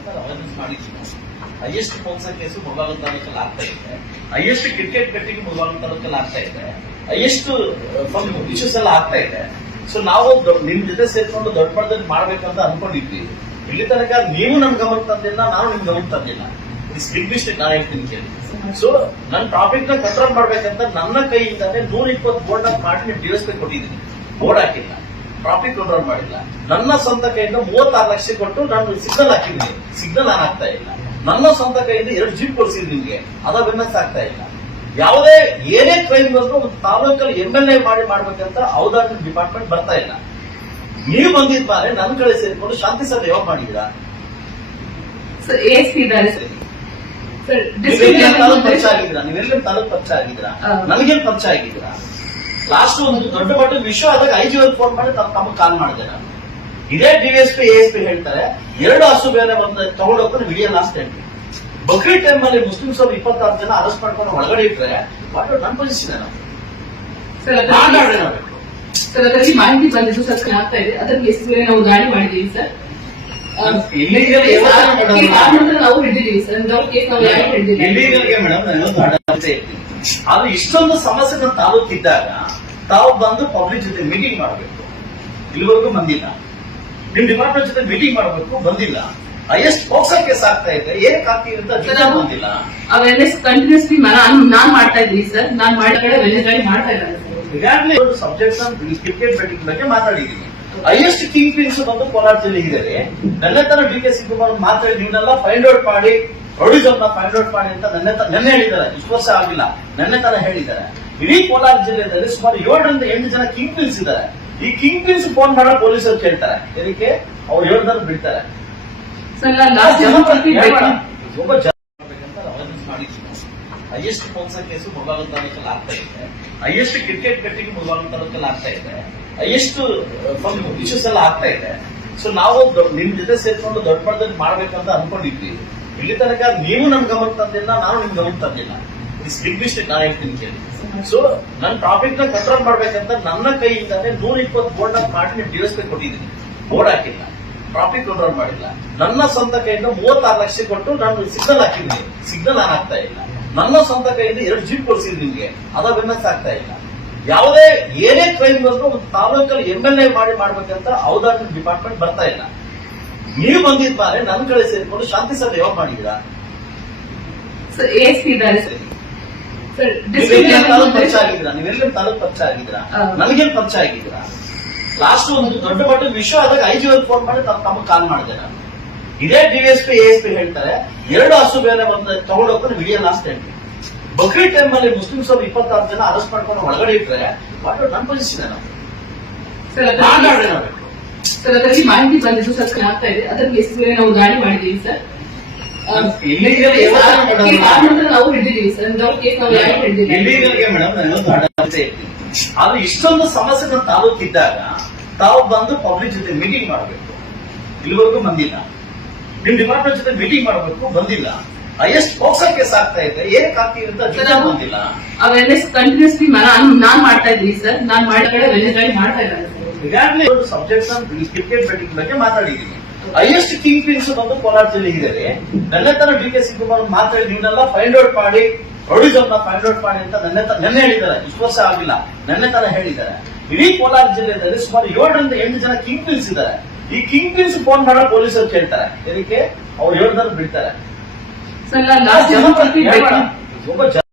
ಅಂತ ಅವೇರ್ನೆಸ್ ಮಾಡಿದ್ದೀವಿ. Highest POCSO case Mulbagal ತಾಲೂಕಲ್ಲಿ ಆಗ್ತಾ ಇದೆ, ಹೈಯೆಸ್ಟ್ ಕ್ರಿಕೆಟ್ ಬೆಟ್ಟಿಂಗ್ ಮುಳಬಾಗಿಲು ತಾಲೂಕಲ್ಲಿ ಆಗ್ತಾ ಇದೆ, ಹೈಯೆಸ್ಟ್ ಇಶ್ಯೂಸ್ ಎಲ್ಲ ಆಗ್ತಾ ಇದೆ. ಸೊ ನಾವು ನಿಮ್ ಜೊತೆ ಸೇರ್ಕೊಂಡು ದೊಡ್ಡ ಮಟ್ಟದಲ್ಲಿ ಮಾಡ್ಬೇಕಂತ ಅನ್ಕೊಂಡಿದ್ವಿ. ಇಲ್ಲಿ ತನಕ ನೀವು ನನ್ ಗಮನ ತಂದಿಲ್ಲ, ನಾನು ನಿಮ್ ಗಮನ ತಂದಿಲ್ಲ. ಇಟ್ಸ್ ಬಿಗ್ ಮಿಸ್ಟೇಕ್, ನಾನು ಹೇಳ್ತೀನಿ ಕೇಳಿ. ಸೊ ನನ್ನ ಟಾಪಿಕ್ ನ ಕಂಟ್ರೋಲ್ ಮಾಡ್ಬೇಕಂತ ನನ್ನ ಕೈಯಿಂದಾನೆ 120 ಬೋರ್ಡ್ ಮಾಡಿ ನೀವು ಡಿಎಸ್ಪಿ ಕೊಟ್ಟಿದ್ದೀನಿ. ಬೋರ್ಡ್ ಹಾಕಿಲ್ಲ, ಟ್ರಾಫಿಕ್ ಕಂಟ್ರೋಲ್ ಮಾಡಿಲ್ಲ. ನನ್ನ ಸ್ವಂತ ಕೈಯಿಂದ 36 ಲಕ್ಷ ಕೊಟ್ಟು ನಾನು ಸಿಗ್ನಲ್ ಹಾಕಿದ್ದೀನಿ, ಸಿಗ್ನಲ್ ನಾನು ಆಗ್ತಾ ಇಲ್ಲ. ನನ್ನ ಸ್ವಂತ ಕೈಯಿಂದ 2 ಜೀಪ್ ಕೊಡಿಸಿದ್ದೀನಿ ನಿಮ್ಗೆ, ಅದ ವಿಮೆನ್ಸ್ ಆಗ್ತಾ ಇಲ್ಲ. ಯಾವುದೇ ಏನೇ ಕ್ರೈಮ್ ಬಂದ್ರು ಒಂದು ತಾಲೂಕಲ್ಲಿ MLA ಮಾಡ್ಬೇಕಂತ ಔದಾರ್ಯ ಡಿಪಾರ್ಟ್ಮೆಂಟ್ ಬರ್ತಾ ಇಲ್ಲ. ನೀವು ಬಂದಿದ್ ಬಾರೆ ನನ್ನ ಕಡೆ ಸೇರ್ಕೊಂಡು ಶಾಂತಿ ಸಭೆ ಯಾವಾಗ ಮಾಡಿದ್ದೀರಾ? ತಾಲೂಕ್ ಪಕ್ಷ ಆಗಿದ್ದೀರಾ? ನೀವೆಲ್ಲ ತಾಲೂಕ್ ಪಕ್ಷ ಆಗಿದ್ದೀರಾ? ನನಗೇನು ಪಕ್ಷ ಆಗಿದ್ದೀರಾ? ಲಾಸ್ಟ್ ಒಂದು ದೊಡ್ಡ ಮಟ್ಟದ ವಿಷಯ ಆದಾಗ IGL ಫೋನ್ ಮಾಡಿ ತಮಗೆ ಕಾಲ್ ಮಾಡಿದೆ ನಾನು. ಇದೇ DSP ASP ಹೇಳ್ತಾರೆ 2 ಹಸು ಬೇರೆ ಬಂದ ತಗೊಂಡೋಗ್ತಾರೆ ವಿಡಿಯೋ ಲಾಸ್ಟ್ ಹೇಳ್ತೀನಿ. ಬಕ್ರೀದ್ ಟೈಮ್ ಅಲ್ಲಿ ಮುಸ್ಲಿಮ್ಸ್ ಅವರು 26 ಜನ ಅರೆಸ್ಟ್ ಮಾಡ್ಕೊಂಡು ಒಳಗಡೆ ಇಟ್ಟರೆ ನನ್ನ ಪೊಸಿಷನ್ ಸರ್ ಅದರಲ್ಲಿ ಮಾಹಿತಿ ಬಂದಿದ್ದು ಸರ್ ಆಗ್ತಾ ಇದೆ. ಅದರ ಕೇಸ್ ಮೇಲೆ ನಾವು ದಾಳಿ ಮಾಡಿದ್ದೀವಿ ಸರ್. ನಾವು ಹಿಡಿದಿದ್ದೀವಿ ಸರ್. ಇಲ್ಲಿಗಲ್ಗೆ ಮೇಡಮ್ ಆದ್ರೆ ಇಷ್ಟೊಂದು ಸಮಸ್ಯೆ ತಾಲೂಕಿದ್ದಾಗ ತಾವು ಬಂದು ಪಬ್ಲಿಕ್ ಜೊತೆ ಮೀಟಿಂಗ್ ಮಾಡಬೇಕು. ಇಲ್ಲಿವರೆಗೂ ಬಂದಿಲ್ಲ. ನಿಮ್ ಡಿಪಾರ್ಟ್ಮೆಂಟ್ ಜೊತೆ ಮೀಟಿಂಗ್ ಮಾಡಬೇಕು, ಬಂದಿಲ್ಲ. ಹೈಯೆಸ್ಟ್ ಪೋಕ್ಸೋ ಕೇಸ್ ಆಗ್ತಾ ಇದೆ, ಏನಕ್ಕೆ ಆಗ್ತಿದೆ ಅಂತ ಬಂದಿಲ್ಲ. ಅವೇರ್ನೆಸ್ ಕಂಟಿನ್ಯೂಸ್ಲಿ ನಾನ್ ಮಾಡ್ತಾ ಇದ್ದೀನಿ ಸರ್. ನಾನ್ ಮಾಡಿದ್ರೆ ವೆಲ್ನೆಸ್ ಮಾಡ್ತಾ ಇದ್ದಾರೆ ಈಗಾಗಲೇ ಸಬ್ಜೆಕ್ಟ್ ಕ್ರಿಕೆಟ್ ಬೆಟ್ಟಿಂಗ್ ಬಗ್ಗೆ ಮಾತಾಡಿದ್ದೀನಿ. ಹೈಯೆಸ್ಟ್ ಕಿಂಗ್ ಪಿನ್ಸ್ ಬಂದು ಕೋಲಾರ ಜಿಲ್ಲೆ ಇದ್ದಾರೆ. ನೆನ್ನೆ ತರ DK ಶಿವಕುಮಾರ್ ಮಾತಾಡಿ ನೀವೆಲ್ಲ ಫೈಂಡ್ ಔಟ್ ಮಾಡಿ ರೌಡಿಸಮ್ ಫೈಂಡ್ ಔಟ್ ಮಾಡಿ ಅಂತ ನೆನ್ನೆ ಹೇಳಿದ್ದಾರೆ. ಇಷ್ಟು ವರ್ಷ ಆಗಿಲ್ಲ, ನೆನ್ನೆ ತರ ಹೇಳಿದ್ದಾರೆ. ಇಡೀ ಕೋಲಾರ ಜಿಲ್ಲೆಯಲ್ಲಿ ಸುಮಾರು 7 ರಿಂದ 8 ಜನ ಕಿಂಗ್ ಪಿನ್ಸ್ ಇದ್ದಾರೆ. ಈ ಕಿಂಗ್ ಪಿನ್ಸ್ ಫೋನ್ ಮಾಡೋ ಪೊಲೀಸರು ಕೇಳ್ತಾರೆ, ಏನಕ್ಕೆ ಅವ್ರು 7 ಜನ ಬಿಡ್ತಾರೆ. ಒಬ್ಬ ಜನ ಅವೇರ್ನೆಸ್ ಮಾಡಿದ್ದೀವಿ. ಹೈಯೆಸ್ಟ್ ಪೋಕ್ಸೋ ಕೇಸು ಮುಳಬಾಗಿಲು ತಾಲೂಕಲ್ಲಿ ಆಗ್ತಾ ಇದೆ, ಹೈಯೆಸ್ಟ್ ಕ್ರಿಕೆಟ್ ಬೆಟ್ಟಿಂಗ್ ಮುಳಬಾಗಿಲು ತಾಲೂಕಲ್ಲಿ ಆಗ್ತಾ ಇದೆ, ಹೈಯೆಸ್ಟ್ ಇಶ್ಯೂಸ್ ಎಲ್ಲ ಆಗ್ತಾ ಇದೆ. ಸೊ ನಾವು ನಿಮ್ ಜೊತೆ ಸೇರ್ಕೊಂಡು ದೊಡ್ಡ ಮಟ್ಟದಲ್ಲಿ ಮಾಡ್ಬೇಕಂತ ಅನ್ಕೊಂಡಿದ್ವಿ. ಇಲ್ಲಿ ತನಕ ನೀವು ನನ್ ಗಮನ ತಂದಿಲ್ಲ, ನಾನು ನಿಮ್ ಗಮನ ತಂದಿಲ್ಲ. ಇಟ್ಸ್ ಬಿಗ್ ಮಿಸ್ಟೇಕ್, ನಾನು ಹೇಳ್ತೀನಿ ಕೇಳಿ. ಸೊ ನನ್ನ ಟಾಪಿಕ್ ನ ಕಂಟ್ರೋಲ್ ಮಾಡ್ಬೇಕಂತ ನನ್ನ ಕೈಯಿಂದಾನೆ 120 ಬೋರ್ಡ್ ಮಾಡಿ ನೀವು DSP ಕೊಟ್ಟಿದ್ದೀನಿ. ಬೋರ್ಡ್ ಹಾಕಿಲ್ಲ, ಟ್ರಾಫಿಕ್ ಕಂಟ್ರೋಲ್ ಮಾಡಿಲ್ಲ. ನನ್ನ ಸ್ವಂತ ಕೈಯಿಂದ 36 ಲಕ್ಷ ಕೊಟ್ಟು ನಾನು ಸಿಗ್ನಲ್ ಹಾಕಿದ್ದೀನಿ, ಸಿಗ್ನಲ್ ನಾನು ಆಗ್ತಾ ಇಲ್ಲ. ನನ್ನ ಸ್ವಂತ ಕೈಯಿಂದ 2 ಜೀಪ್ ಕೊಡಿಸಿದ್ದೀನಿ ನಿಮ್ಗೆ, ಅದ ವಿಮೆನ್ಸ್ ಆಗ್ತಾ ಇಲ್ಲ. ಯಾವುದೇ ಏನೇ ಕ್ರೈಮ್ ಬಂದ್ರು ಒಂದು ತಾಲೂಕಲ್ಲಿ MLA ಮಾಡ್ಬೇಕಂತ ಔದಾರ್ಯ ಡಿಪಾರ್ಟ್ಮೆಂಟ್ ಬರ್ತಾ ಇಲ್ಲ. ನೀವು ಬಂದಿದ್ ಬಾರೆ ನನ್ನ ಕಡೆ ಸೇರ್ಕೊಂಡು ಶಾಂತಿ ಸಭೆ ಯಾವಾಗ ಮಾಡಿದ್ದೀರಾ? ತಾಲೂಕ್ ಪಕ್ಷ ಆಗಿದ್ದೀರಾ? ನೀವೆಲ್ಲ ತಾಲೂಕ್ ಪಕ್ಷ ಆಗಿದ್ದೀರಾ? ನನಗೇನು ಪಕ್ಷ ಆಗಿದ್ದೀರಾ? ಲಾಸ್ಟ್ ಒಂದು ದೊಡ್ಡ ಮಟ್ಟದ ವಿಷಯ ಆದಾಗ IGL ಫೋನ್ ಮಾಡಿ ತಮಗೆ ಕಾಲ್ ಮಾಡಿದೆ ನಾನು. ಇದೇ DSP ASP ಹೇಳ್ತಾರೆ 2 ಹಸು ಬೇರೆ ಬಂದ ತಗೊಂಡೋಗ್ತಾರೆ ವಿಡಿಯೋ ಲಾಸ್ಟ್ ಹೇಳ್ತೀನಿ. ಬಕ್ರೀದ್ ಟೈಮ್ ಅಲ್ಲಿ ಮುಸ್ಲಿಮ್ಸ್ ಅವರು 26 ಜನ ಅರೆಸ್ಟ್ ಮಾಡ್ಕೊಂಡು ಒಳಗಡೆ ಇಟ್ಟರೆ ನನ್ನ ಪೊಸಿಷನ್ ಸರ್ ಅದರಲ್ಲಿ ಮಾಹಿತಿ ಬಂದಿದ್ದು ಸರ್ ಆಗ್ತಾ ಇದೆ. ಅದರ ಕೇಸ್ ಮೇಲೆ ನಾವು ದಾಳಿ ಮಾಡಿದ್ದೀವಿ ಸರ್. ನಾವು ಹಿಡಿದಿದ್ದೀವಿ ಸರ್. ಇಲ್ಲಿಗಲ್ಗೆ ಮೇಡಮ್ ಆದ್ರೆ ಇಷ್ಟೊಂದು ಸಮಸ್ಯೆ ತಾಲೂಕಿದ್ದಾಗ ತಾವು ಬಂದು ಪಬ್ಲಿಕ್ ಜೊತೆ ಮೀಟಿಂಗ್ ಮಾಡಬೇಕು. ಇಲ್ಲಿವರೆಗೂ ಬಂದಿಲ್ಲ. ನಿಮ್ ಡಿಪಾರ್ಟ್ಮೆಂಟ್ ಜೊತೆ ಮೀಟಿಂಗ್ ಮಾಡಬೇಕು, ಬಂದಿಲ್ಲ. ಹೈಯೆಸ್ಟ್ ಪೋಕ್ಸೋ ಕೇಸ್ ಆಗ್ತಾ ಇದೆ, ಏನಕ್ಕೆ ಆಗ್ತಿದೆ ಅಂತ ಬಂದಿಲ್ಲ. ಅವೇರ್ನೆಸ್ ಕಂಟಿನ್ಯೂಸ್ಲಿ ನಾನ್ ಮಾಡ್ತಾ ಇದ್ದೀನಿ ಸರ್. ನಾನ್ ಮಾಡಿದ್ರೆ ವೆಲ್ನೆಸ್ ಮಾಡ್ತಾ ಇದ್ದಾರೆ ಈಗಾಗಲೇ ಸಬ್ಜೆಕ್ಟ್ ಕ್ರಿಕೆಟ್ ಬೆಟ್ಟಿಂಗ್ ಬಗ್ಗೆ ಮಾತಾಡಿದ್ದೀನಿ. ಹೈಯೆಸ್ಟ್ ಕಿಂಗ್ ಪಿನ್ಸ್ ಬಂದು ಕೋಲಾರ ಜಿಲ್ಲೆ ಇದ್ದಾರೆ. ನೆನ್ನೆ ತರ DK ಶಿವಕುಮಾರ್ ಮಾತಾಡಿ ನೀವೆಲ್ಲ ಫೈಂಡ್ ಔಟ್ ಮಾಡಿ ರೌಡಿಸಮ್ ಫೈಂಡ್ ಔಟ್ ಮಾಡಿ ಅಂತ ನೆನ್ನೆ ಹೇಳಿದ್ದಾರೆ. ಇಷ್ಟು ವರ್ಷ ಆಗಿಲ್ಲ, ನೆನ್ನೆ ತರ ಹೇಳಿದ್ದಾರೆ. ಇಡೀ ಕೋಲಾರ ಜಿಲ್ಲೆಯಲ್ಲಿ ಸುಮಾರು 7 ರಿಂದ 8 ಜನ ಕಿಂಗ್ ಪಿನ್ಸ್ ಇದ್ದಾರೆ. ಈ ಕಿಂಗ್ ಪಿನ್ಸ್ ಫೋನ್ ಮಾಡೋ ಪೊಲೀಸರು ಕೇಳ್ತಾರೆ, ಏನಕ್ಕೆ ಅವ್ರು 7 ಜನ ಬಿಡ್ತಾರೆ. ಒಬ್ಬ